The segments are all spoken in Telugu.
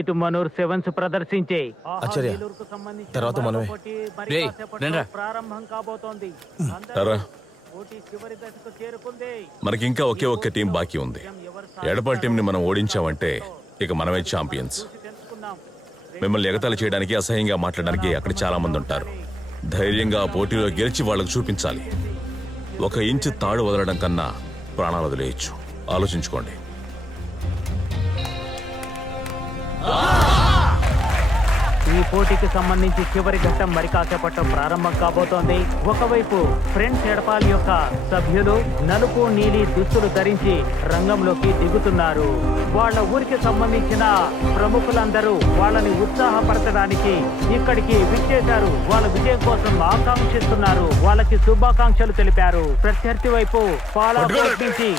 ఇటు మనూర్ సెవెన్స్ ప్రదర్శించే ఆచార్య, తర్వాత మనమే. ప్రారంభం కాబోతోంది. పోటీ చివరి దశకు చేరుకుంది. మనకి ఇంకా ఒకే ఒక్క టీం బాకీ ఉంది. ఎడపల్ టీంని మనం ఓడించామంటే ఇక మనమే ఛాంపియన్స్. మిమ్మల్ని ఎగతాళి చేయడానికి, అసహ్యంగా మాట్లాడడానికి అక్కడ చాలా మంది ఉంటారు. ధైర్యంగా ఆ పోటీలో గెలిచి వాళ్ళకు చూపించాలి. 1 ఇంచు తాడు వదలడం కన్నా ప్రాణాలు వదిలేయచ్చు. ఆలోచించుకోండి. ఈ పోటీకి సంబంధించి చివరి ఘట్టం మరి కాసేపట్లో ప్రారంభం కాబోతోంది. ఒకవైపు ఫ్రెండ్స్ ఎడపాల్ యొక్క సభ్యులు నలుపు నీలి దుస్తులు ధరించి రంగంలోకి దిగుతున్నారు. వాళ్ళ ఊరికి సంబంధించిన ప్రముఖులందరూ వాళ్ళని ఉత్సాహపరచడానికి ఇక్కడికి విచ్చేశారు. వాళ్ళ విజయం కోసం ఆకాంక్షిస్తున్నారు. వాళ్ళకి శుభాకాంక్షలు తెలిపారు. ప్రత్యర్థి వైపు పాలాకోట్ నుంచి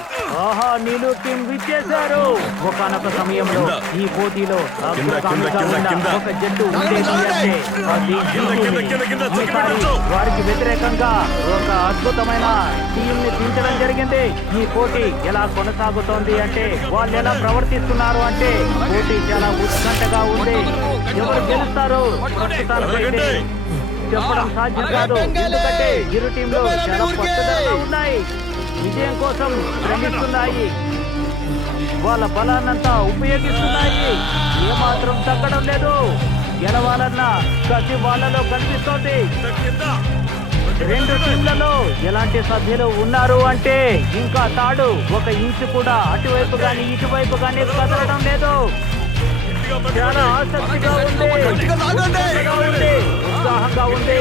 ఆహా నీలు టీం విచ్చేశారు. ఒకానొక సమయంలో ఈ పోటీలో అగ్రగామిగా ఉన్న ఒక జట్టు వారికి వ్యతిరేకంగా ఒక అద్భుతమైన టీం ని దించడం జరిగింది. ఈ పోటీ ఎలా కొనసాగుతోంది అంటే, వాళ్ళు ఎలా ప్రవర్తిస్తున్నారు అంటే, పోటీ చాలా ఉత్కంఠగా ఉంది. ఎవరు గెలుస్తారు ప్రస్తుతానికైతే చెప్పడం సాధ్యం కాదు. ఎందుకంటే ఇరు టీంలు చాలా పట్టుదలగా ఉన్నాయి. విజయం కోసం శ్రమిస్తున్నాయి. వాళ్ళ బలాన్నంతా ఉపయోగిస్తున్నాయి. ఏమాత్రం తగ్గడం లేదు. గెలవాలన్న కసి వాళ్ళలో కనిపిస్తోంది. 2 టీంలలో ఎలాంటి సభ్యులు ఉన్నారు అంటే, ఇంకా తాడు 1 ఇంచు కూడా అటువైపు గాని ఇటువైపు గాని కదలడం లేదు. చాలా ఆసక్తిగా ఉంది, ఉత్సాహంగా ఉంది.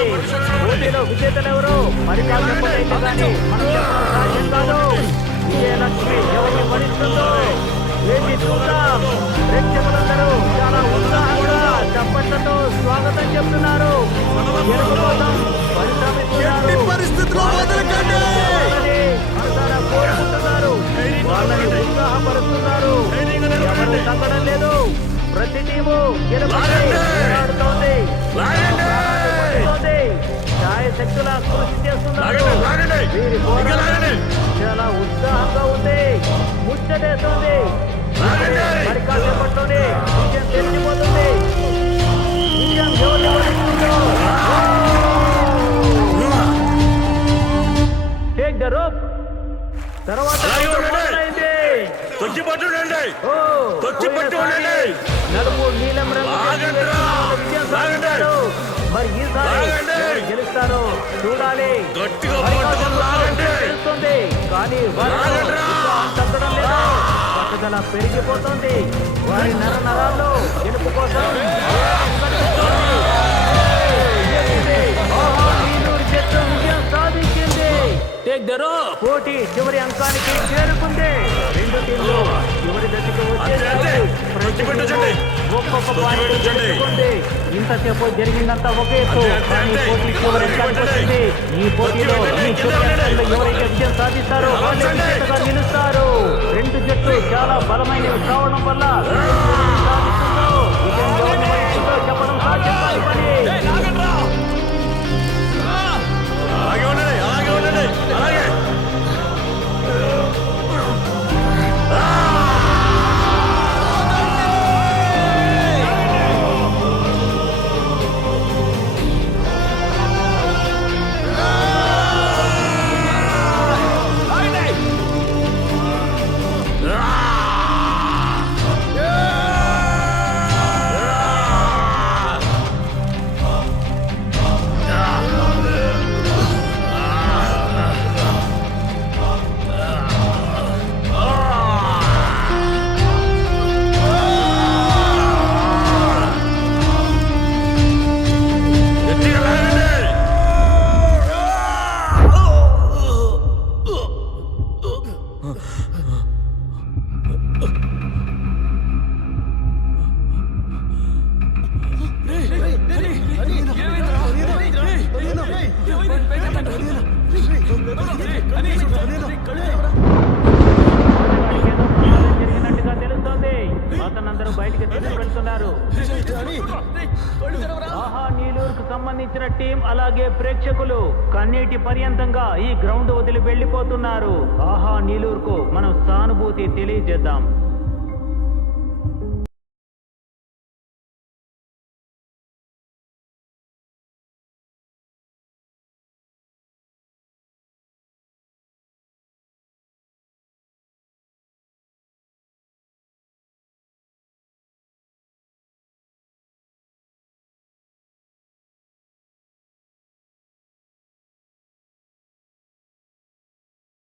పోటీలో విజేతలు ఎవరు మరి కాకపోతే కానీ మనం చెప్పడం సాధ్యం కాదు. విజయలక్ష్మి ఎవరిని భరిస్తుందో వేచి చూద్దాం. ప్రేక్షకులందరూ చాలా ఉత్సాహంగా చప్పట్లతో స్వాగతం చెప్తున్నారు. గెలుపు కోసం కోరుకుంటున్నారు. వాళ్ళని ఉత్సాహపరుస్తున్నారు. ఎవరిని తగ్గడం లేదు. ప్రతి టీము గెలుపుతోంది. ఛాయశక్తులా కృషి చేస్తున్నారు. వీరి పోరాటం చాలా ఉత్సాహంగా ఉంది. ముచ్చటేస్తుంది. మరి కాసేపట్లోనే విజయం తెలిసిపోతుంది. విజయం ఎవరు వరిస్తుందో. Take the rope. తర్వాత నలుపు నీలం రంగు విజయం సాధించారు. మరి ఈసారి గెలుస్తారో చూడాలి. తెలుస్తుంది కానీ తగ్గడం లేదు. పట్టుదల పెరిగిపోతుంది. వారి నరాల్లో గెలుపు కోసం జట్టు విజయం సాధించింది. పోటీ చివరి అంకానికి చేరుకుంది. 2 టీంలు చివరి దశకు వచ్చేసి ఒక్కొక్క పాయింట్ గెలుచుకుంది. ఇంతసేపు జరిగిందంతా ఒకే కానీ పోటీ చివరి అంకానికి వచ్చింది. ఈ పోటీలో ఈ చివరి అంకంలో ఎవరైతే విజయం సాధిస్తారో వాళ్ళే విజేతగా నిలుస్తారు. 2 జట్లు చాలా బలమైనవి కావడం వల్ల సాధిస్తుందో విజయం ఎవరిని వరిస్తుందో చెప్పడం సాధ్యం కాని పని. అతనందరూ బయటికి తీసుకెళ్తున్నారు. ఆహా నీలూరుకు సంబంధించిన టీం అలాగే ప్రేక్షకులు కన్నీటి పర్యంతంగా ఈ గ్రౌండ్ వదిలి వెళ్లిపోతున్నారు. ఆహా నీలూరుకు మనం సానుభూతి తెలియజేద్దాం.